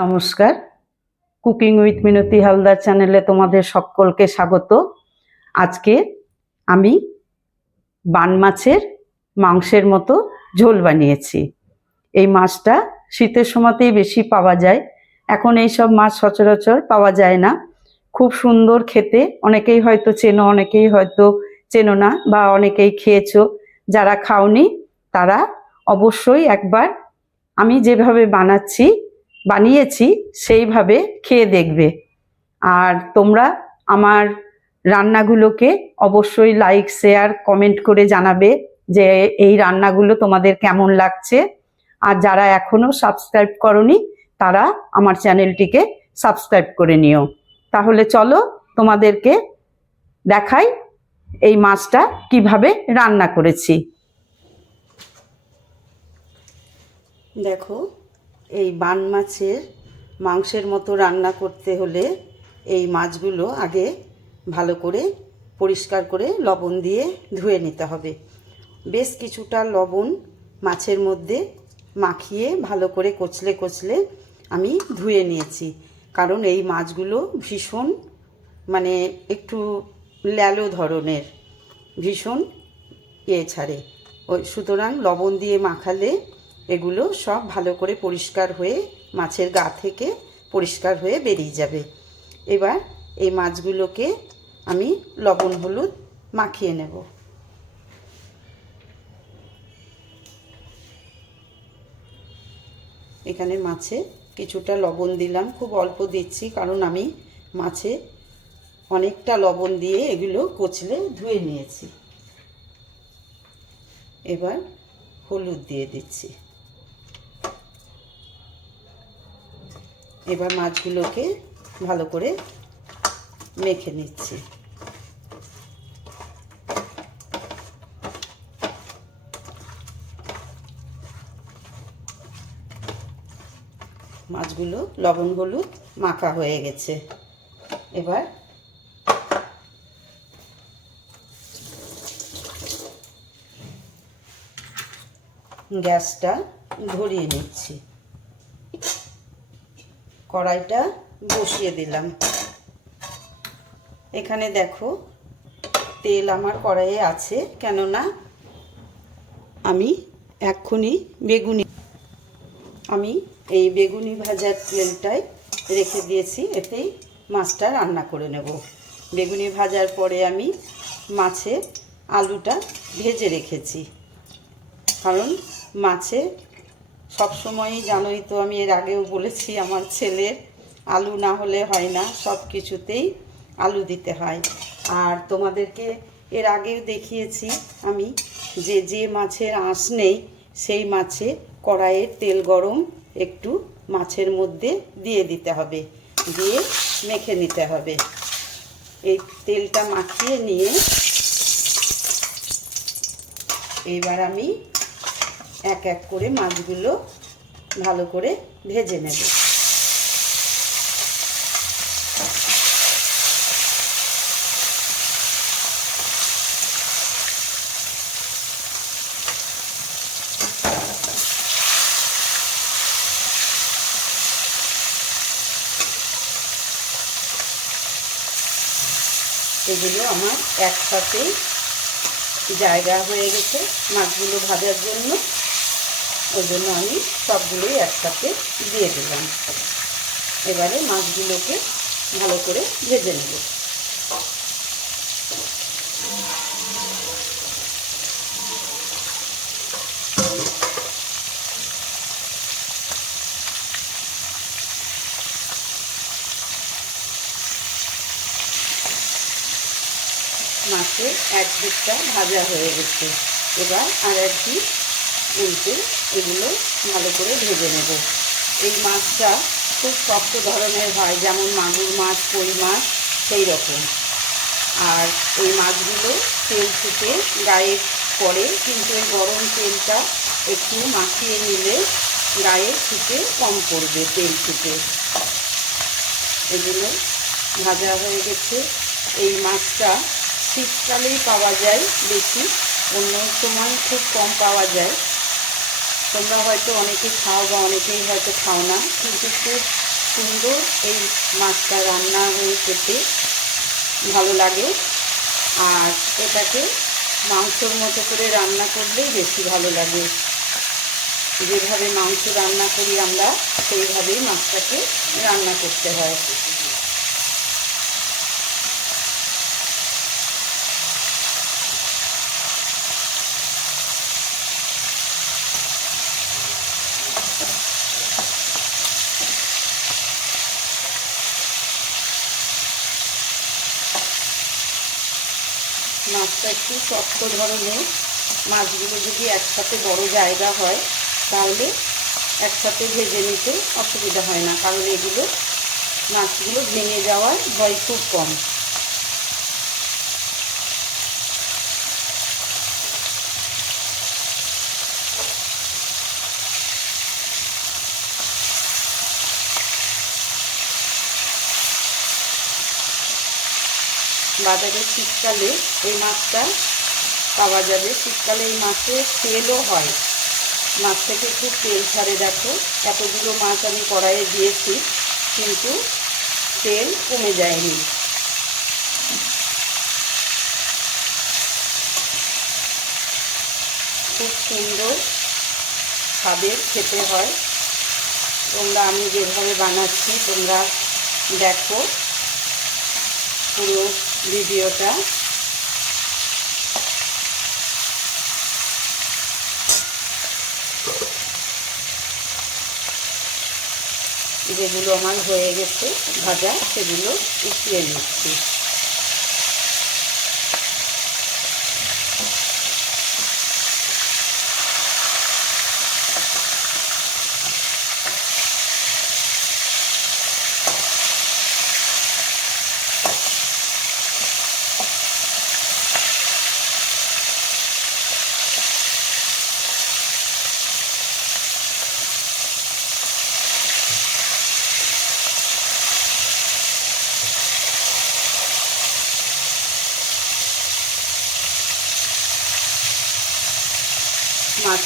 নমস্কার। Cooking with মিনতি হালদার চ্যানেলে তোমাদের সকলকে স্বাগত। আজকে আমি বান মাছের মাংসের মতো ঝোল বানিয়েছি। এই মাছটা শীতের সময়তেই বেশি পাওয়া যায়। এখন এই সব মাছ সচরাচর পাওয়া যায় না। খুব সুন্দর খেতে। অনেকেই হয়তো চেনো, অনেকেই হয়তো চেনো না বা অনেকেই খেয়েছো। যারা খাওনি, তারা অবশ্যই একবার আমি যেভাবে বানাচ্ছি বানিয়েছি, সেইভাবে খেয়ে দেখবে। আর তোমরা আমার রান্নাগুলোকে অবশ্যই লাইক শেয়ার কমেন্ট করে জানাবে যে এই রান্নাগুলো তোমাদের কেমন লাগছে। আর যারা এখনও সাবস্ক্রাইব করনি, তারা আমার চ্যানেলটিকে সাবস্ক্রাইব করে নিও। তাহলে চলো তোমাদেরকে দেখাই এই মাছটা কীভাবে রান্না করেছি। দেখো এই বান মাছের মাংসের মতো রান্না করতে হলে এই মাছগুলো আগে ভালো করে পরিষ্কার করে লবণ দিয়ে ধুয়ে নিতে হবে। বেশ কিছুটা লবণ মাছের মধ্যে মাখিয়ে ভালো করে কচলে কচলে আমি ধুয়ে নিয়েছি। কারণ এই মাছগুলো ভীষণ মানে একটু ল্যালো ধরনের, ভীষণ ইয়ে ছাড়ে। ওই সুতরাং লবণ দিয়ে মাখালে এগুলো সব ভালো করে পরিষ্কার হয়ে মাছের গা থেকে পরিষ্কার হয়ে বেরিয়ে যাবে। এবার এই মাছগুলোকে আমি লবণ হলুদ মাখিয়ে নেব। এখানে মাছে কিছুটা লবণ দিলাম, খুব অল্প দিচ্ছি কারণ আমি মাছে অনেকটা লবণ দিয়ে এগুলো কচলে ধুয়ে নিয়েছি। এবার হলুদ দিয়ে দিচ্ছি। এবার মাছগুলোকে ভালো করে মেখে নিচ্ছি। মাছগুলো লবণ হলুদ মাখা হয়ে গেছে। এবার গ্যাসটা ধরিয়ে নিচ্ছি। কড়াইটা বসিয়ে দিলাম। এখানে দেখো, তেল আমার কড়াইয়ে আছে, কেননা আমি এক্ষুনি বেগুনি, আমি এই বেগুনি ভাজার তেলটাই রেখে দিয়েছি, এতেই মাছটা রান্না করে নেব। বেগুনি ভাজার পরে আমি মাছে আলুটা ভেজে রেখেছি, কারণ মাছে সবসময়ই জানোই তো আমি এর আগেও বলেছি আমার ছেলের আলু না হলে হয় না, সব কিছুতেই আলু দিতে হয়। আর তোমাদেরকে এর আগেও দেখিয়েছি আমি যে যে মাছের আঁশ নেই, সেই মাছে কড়াইয়ের তেল গরম একটু মাছের মধ্যে দিয়ে দিতে হবে, দিয়ে মেখে নিতে হবে। এই তেলটা মাখিয়ে নিয়ে এবার আমি এক এক করে মাছগুলো ভালো করে ভেজে নেব। এগুলো আমার একসাথে জায়গা হয়ে গেছে মাছগুলো ভাজার জন্য। ওই জন্য আমি সবগুলোই একসাথে দিয়ে দিলাম। এবারে মাছগুলোকে ভালো করে ভেজে নেব। মাছের এক দিকটা ভাজা হয়ে গেছে। এবার আর এক দিক উল্টে এগুলো ভালো করে ভেজে নেব। এই মাছটা খুব শক্ত ধরনের হয়, যেমন মাগুর মাছ, কই মাছ, সেই রকম। আর এই মাছগুলো তেল থেকে গায়ে পড়ে, কিন্তু এই গরম তেলটা একটু মাখিয়ে নিলে গায়ে ছুটে কম পড়বে তেল ছুটে এগুলো ভাজা হয়ে গেছে। এই মাছটা শীতকালেই পাওয়া যায় বেশি, অন্য সময় খুব কম পাওয়া যায়। তোমরা হয়তো অনেকে খাও বা অনেকেই হয়তো খাও না, কিন্তু খুব সুন্দর এই মাছটা রান্না হয়ে খেতে ভালো লাগে। আর এটাকে মাংসর মতো করে রান্না করলেই বেশি ভালো লাগে। যেভাবে মাংস রান্না করি আমরা, সেইভাবেই মাছটাকে রান্না করতে হয় মাছটা শক্ত ধরনের মাছগুলো যদি একসাথে বড় জায়গা হয়, তাহলে একসাথে ভেজে নিতে অসুবিধা হয় না, কারণ এগুলো মাছগুলো ভেঙে যাওয়ার ভয় খুব কম। বাজারে শীতকালে এই মাছটা পাওয়া যাবে। শীতকালে এই মাছের তেলও হয়। মাছ থেকে খুব তেল ছাড়ে, দেখো। এতগুলো মাছ আমি কড়াইয়ে দিয়েছি, কিন্তু তেল কমে যায়নি। খুব সুন্দর স্বাদের খেতে হয়। তোমরা আমি যেভাবে বানাচ্ছি, তোমরা দেখো পুরো ভিডিওটা। যেগুলো আমার হয়ে গেছে ভাজা সেগুলো উঠিয়ে নিচ্ছি।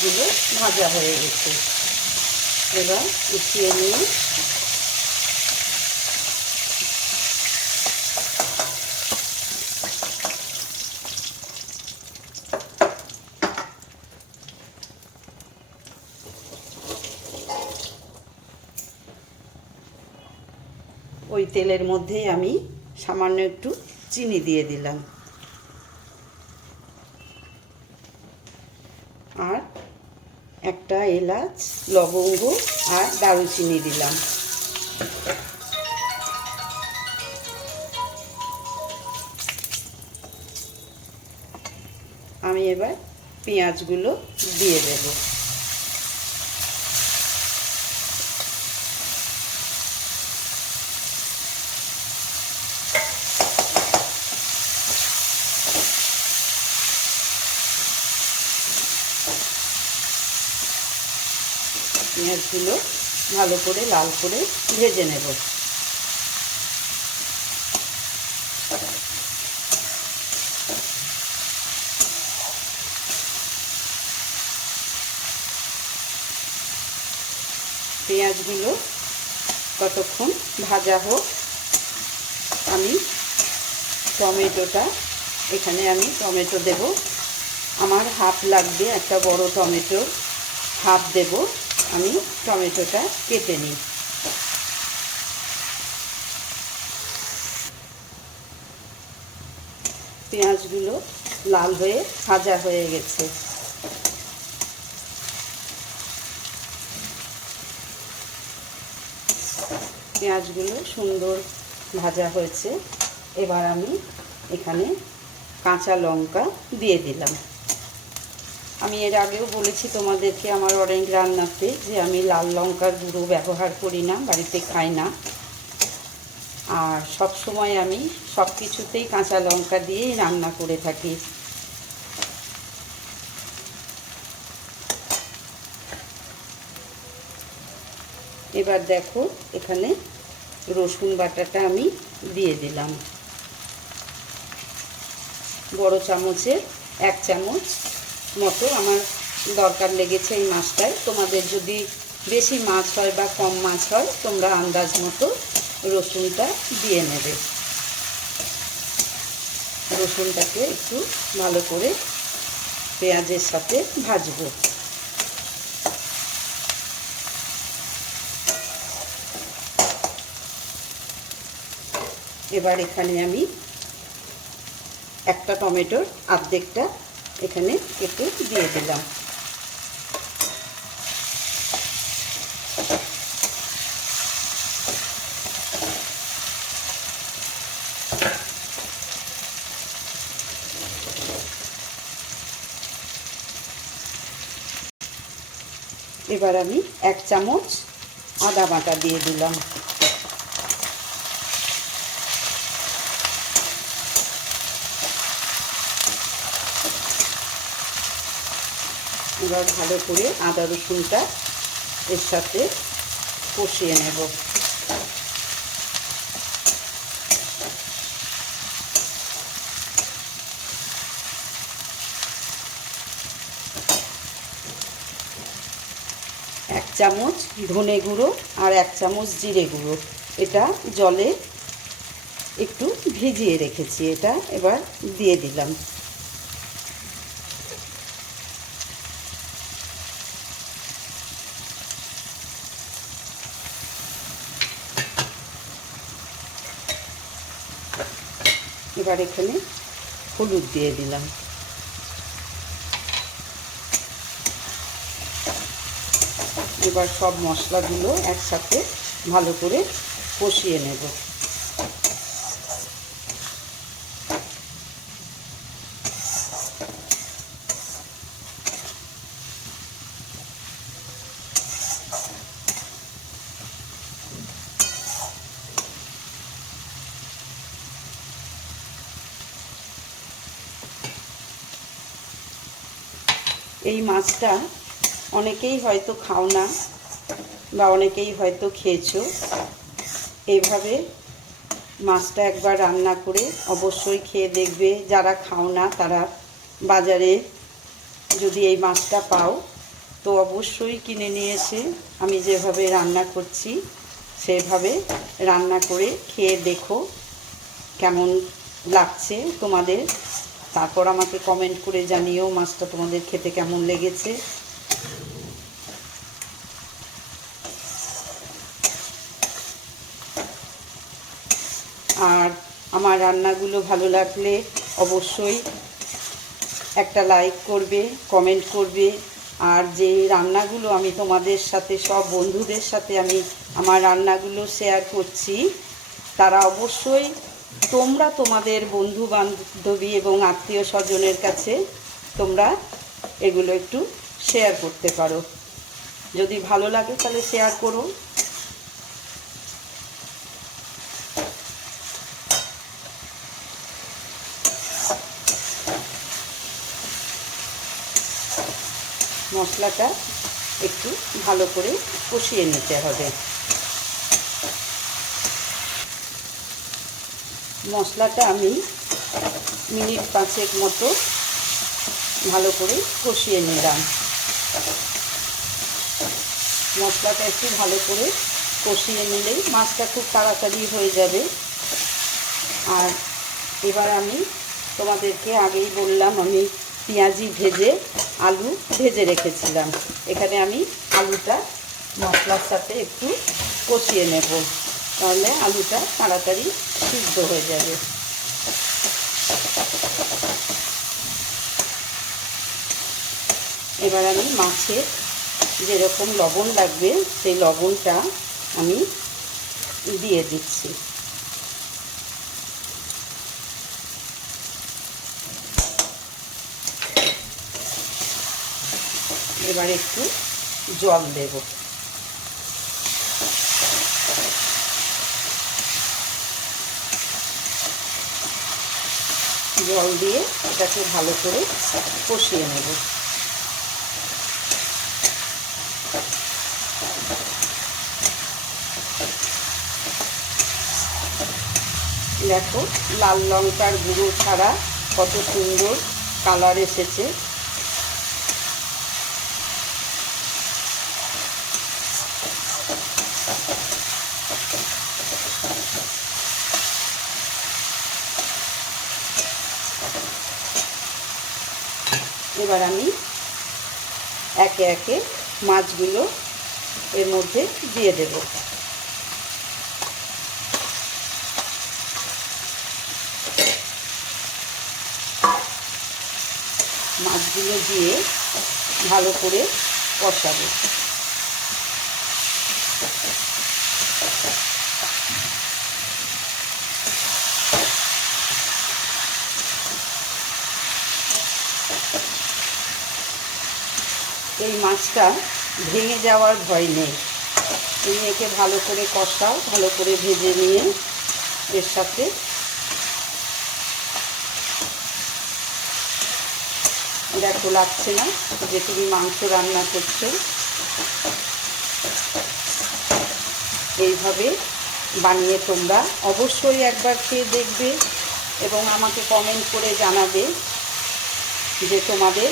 মাছগুলো ভাজা হয়ে গেছে। এবার উঠিয়ে নিয়ে ওই তেলের মধ্যেই আমি সামান্য একটু চিনি দিয়ে দিলাম আর একটা এলাচ লবঙ্গ আর দারুচিনি দিলাম। আমি এবার পেঁয়াজগুলো দিয়ে দেব। পেঁয়াজগুলো ভালো করে লাল করে ভেজে নেব। পেঁয়াজগুলো কতক্ষণ ভাজা হোক, আমি টমেটোটা, এখানে আমি টমেটো দেব। আমার হাফ লাগবে, একটা বড় টমেটো হাফ দেব। আমি টমেটোটা কেটে নিই। পেঁয়াজগুলো লাল হয়ে ভাজা হয়ে গেছে। পেঁয়াজগুলো সুন্দর ভাজা হয়েছে। এবার আমি এখানে কাঁচা লঙ্কা দিয়ে দিলাম। আমি এর আগেও বলেছি তোমাদেরকে আমার অরেঞ্জ রান্নাতে যে আমি লাল লঙ্কার গুঁড়ো ব্যবহার করি না, বাড়িতে খাই না। আর সব সময় আমি সব কিছুতেই কাঁচা লঙ্কা দিয়েই রান্না করে থাকি। এবার দেখো, এখানে রসুন বাটাটা আমি দিয়ে দিলাম। বড় চামচের এক চামচ মতো আমার দরকার লেগেছে এই মাছটায়। তোমাদের যদি বেশি মাছ হয় বা কম মাছ হয়, তোমরা আন্দাজ মতো রসুনটা দিয়ে নেবে। রসুনটাকে একটু ভালো করে পেঁয়াজের সাথে ভাজবো। এবার এখানে আমি একটা টমেটোর আর্ধেকটা এখানে কেটে দিয়ে দিলাম। এবার আমি এক চামচ আদা বাটা দিয়ে দিলাম। এবার ভালো করে আদা রসুনটা এর সাথে কষিয়ে নেব। এক চামচ ধনে গুঁড়ো আর এক চামচ জিরে গুঁড়ো। এটা জলে একটু ভিজিয়ে রেখেছি, এটা এবার দিয়ে দিলাম। এবার এখানে হলুদ দিয়ে দিলাম। এবার সব মশলাগুলো একসাথে ভালো করে কষিয়ে নেব। মাছটা অনেকেই হয়তো খাও না বা অনেকেই হয়তো খেয়েছো। এইভাবে মাছটা একবার রান্না করে অবশ্যই খেয়ে দেখবে। যারা খাও না, তারা বাজারে যদি এই মাছটা পাও, তো অবশ্যই কিনে নিয়ে এসে আমি যেভাবে রান্না করছি, সেভাবে রান্না করে খেয়ে দেখো কেমন লাগছে তোমাদের। তারপর আমাকে কমেন্ট করে জানিও মাছটা তোমাদের খেতে কেমন লেগেছে। আর আমার রান্নাগুলো ভালো লাগলে অবশ্যই একটা লাইক করবে কমেন্ট করবে। আর যে রান্নাগুলো আমি তোমাদের সাথে, সব বন্ধুদের সাথে আমি আমার রান্নাগুলো শেয়ার করছি, তারা অবশ্যই তোমরা তোমাদের বন্ধু বান্ধবী এবং আত্মীয় স্বজনের কাছে তোমরা এগুলো একটু শেয়ার করতে পারো। যদি ভালো লাগে তাহলে শেয়ার করো। মশলাটা একটু ভালো করে কষিয়ে নিতে হবে। মশলাটা আমি মিনিট পাঁচেক মতো ভালো করে কষিয়ে নিলাম। মশলাটা একটু ভালো করে কষিয়ে নিলেই মাছটা খুব তাড়াতাড়ি হয়ে যাবে। আর এবার আমি তোমাদেরকে আগেই বললাম, আমি পেঁয়াজি ভেজে আলু ভেজে রেখেছিলাম। এখানে আমি আলুটা মশলার সাথে একটু কষিয়ে নেব। তাহলে আলুটা তাড়াতাড়ি সিদ্ধ হয়ে যাবে। এবার আমি মাছের যেরকম লবণ লাগবে, সেই লবণটা আমি দিয়ে দিচ্ছি। এবার একটু জল দেব। জল দিয়ে এটাকে ভালো করে কষিয়ে নেব। দেখো, লাল লঙ্কার গুঁড়ো ছাড়া কত সুন্দর কালার এসেছে। এবার আমি একে একে মাছগুলো এর মধ্যে দিয়ে দেব। মাছগুলো দিয়ে ভালো করে কষাবো। মাছটা ভেঙে যাওয়ার ভয় নেই। তুমি একে ভালো করে কষাও, ভালো করে ভেজে নিয়ে এর সাথে দেখো লাগছে না, যে তুমি মাংস রান্না করছ। এইভাবে বানিয়ে তোমরা অবশ্যই একবার খেয়ে দেখবে এবং আমাকে কমেন্ট করে জানাবে যে তোমাদের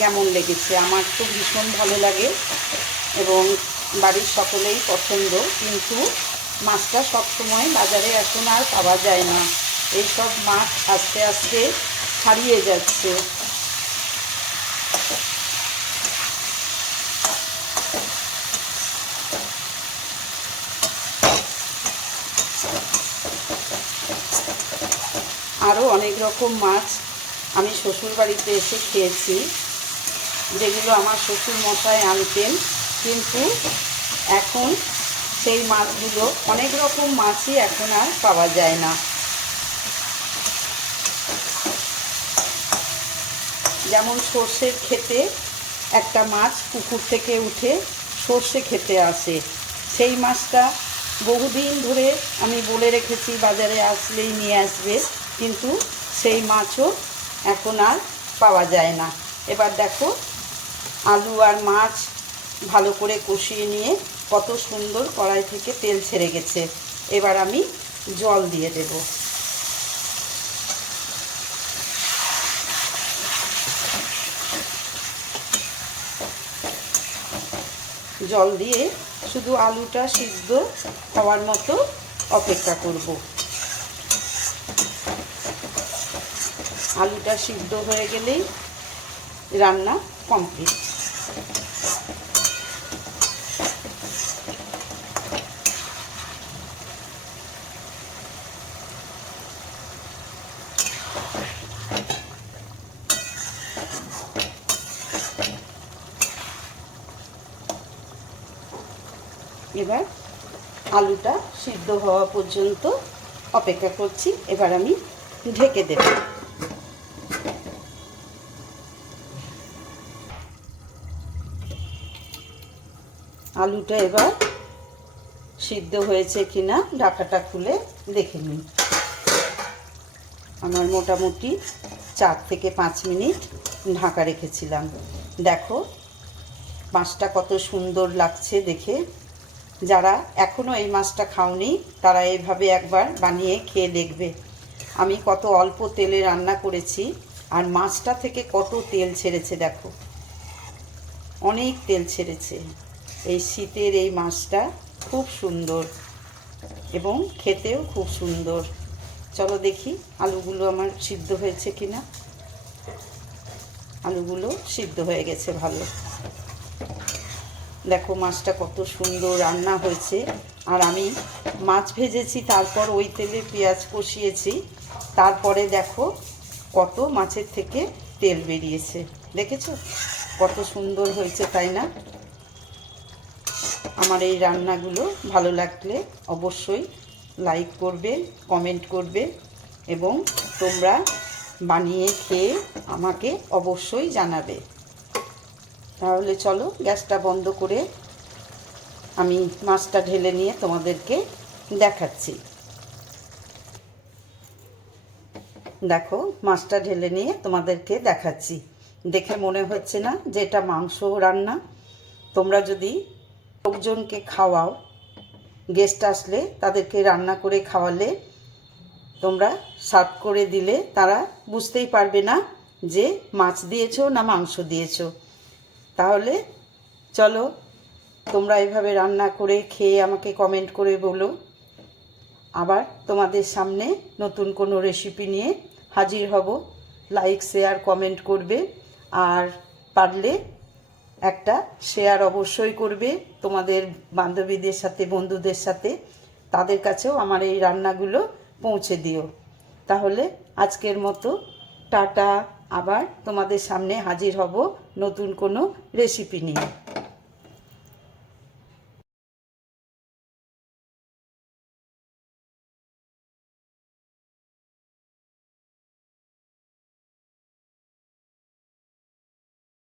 কেমন লেগেছে? আমার তো ভীষণ ভালো লাগে এবং বাড়ির সকলেই পছন্দ, কিন্তু মাছটা সবসময় বাজারে এখন আর পাওয়া যায় না। এইসব মাছ আস্তে আস্তে হারিয়ে যাচ্ছে। আরও অনেক রকম মাছ আমি শ্বশুর বাড়িতে এসে খেয়েছি। যেগুলো আমার শ্বশুর মশাই আনতেন। কিন্তু এখন সেই মাছগুলো অনেক রকম মাছই এখন আর পাওয়া যায় না। যেমন সর্ষের খেতে একটা মাছ পুকুর থেকে উঠে সর্ষে খেতে আসে। সেই মাছটা বহুদিন ধরে আমি বলে রেখেছি, বাজারে আসলেই নিয়ে আসবে, কিন্তু সেই মাছও এখন আর পাওয়া যায় না। এবার দেখো আলু আর মাছ ভালো করে কষিয়ে নিয়ে কত সুন্দর কড়াই থেকে তেল ছেড়ে গেছে। এবার আমি জল দিয়ে দেব। জল দিয়ে শুধু আলুটা সিদ্ধ হওয়ার মতো অপেক্ষা করব। আলুটা সিদ্ধ হয়ে গেলেই রান্না কমপ্লিট এবার আলুটা সিদ্ধ হওয়া পর্যন্ত অপেক্ষা করছি। এবার আমি ঢেকে দেব। আলুটা এবার সিদ্ধ হয়েছে কিনা ঢাকাটা খুলে দেখে নিন। আমার মোটামুটি চার থেকে পাঁচ মিনিট ঢাকা রেখেছিলাম। দেখো, মাছটা কত সুন্দর লাগছে দেখে। যারা এখনও এই মাছটা খাওনি, তারা এইভাবে একবার বানিয়ে খেয়ে দেখবে। আমি কত অল্প তেলে রান্না করেছি, আর মাছটা থেকে কত তেল ছেড়েছে দেখো। অনেক তেল ছেড়েছে। এই শীতের এই মাছটা খুব সুন্দর এবং খেতেও খুব সুন্দর। চলো দেখি আলুগুলো আমার সিদ্ধ হয়েছে কিনা। আলুগুলো সিদ্ধ হয়ে গেছে ভালো। দেখো মাছটা কত সুন্দর রান্না হয়েছে। আর আমি মাছ ভেজেছি, তারপর ওই তেলে পেঁয়াজ কষিয়েছি। তারপরে দেখো কত মাছের থেকে তেল বেরিয়েছে। দেখেছ? কত সুন্দর হয়েছে, তাই না? আমার এই রান্নাগুলো ভালো লাগলে অবশ্যই লাইক করবে, কমেন্ট করবে এবং তোমরা বানিয়ে খেয়ে আমাকে অবশ্যই জানাবে। তাহলে চলো গ্যাসটা বন্ধ করে আমি মাছটা ঢেলে নিয়ে তোমাদেরকে দেখাচ্ছি। দেখো, মাছটা ঢেলে নিয়ে তোমাদেরকে দেখাচ্ছি। দেখে মনে হচ্ছে না যে এটা মাংস রান্না। তোমরা যদি লোকজনকে খাওয়াও গেস্ট আসলে তাদেরকে রান্না করে খাওয়ালে তোমরা সার্ভ করে দিলে তারা বুঝতেই পারবে না যে মাছ দিয়েছ না মাংস দিয়েছ। তাহলে চলো, তোমরা এভাবে রান্না করে খেয়ে আমাকে কমেন্ট করে বলো। আবার তোমাদের সামনে নতুন কোনো রেসিপি নিয়ে হাজির হব। লাইক শেয়ার কমেন্ট করবে। আর পারলে একটা শেয়ার অবশ্যই করবে তোমাদের বান্ধবীদের সাথে, বন্ধুদের সাথে। তাদের কাছেও আমার এই রান্নাগুলো পৌঁছে দিও। তাহলে আজকের মতো, টাটা। আবার তোমাদের সামনে হাজির হব নতুন কোনো রেসিপি নিয়ে।